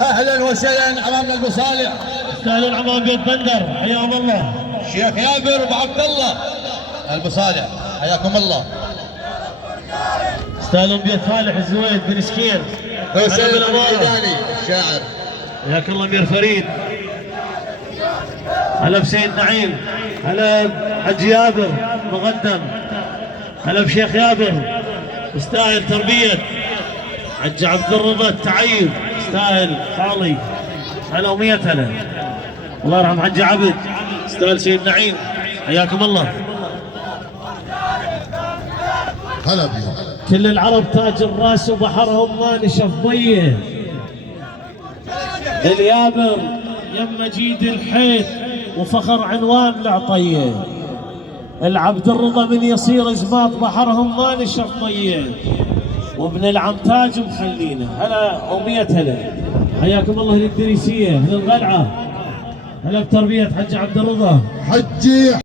اهلا وسهلا عمامنا ابو صالح. يستاهلون عمام بيت بندر، حياهم الله. شيخ يابر ابو عبد الله ابو صالح، حياكم الله. يستاهلون بيت فالح الزويد بن سكين. حسين الحميداني الشاعر، حياك الله امير فريد. هلا بسيد نعيم، هلا حج يابر مقدم، هلا بشيخ يابر يستاهل تربيه. حج عبد الرضا التعيب يستاهل خالي. هلا ومية هلا. الله يرحم حج عبد يستاهل سيد نعيم، حياكم الله. هلا بيهم. كل العرب تاج الراس وبحرهم ما نشف ضيه. اليابر يم مجيد الحيث وفخر عنوان العطيه. العبد الرضا من يصير زماط بحرهم ما نشف ضيه. وابن العم تاج مخلينا. هلا ومية هلا. حياكم الله للدريسيه، للقلعه. هلا بتربيه حج عبد الرضا. حجي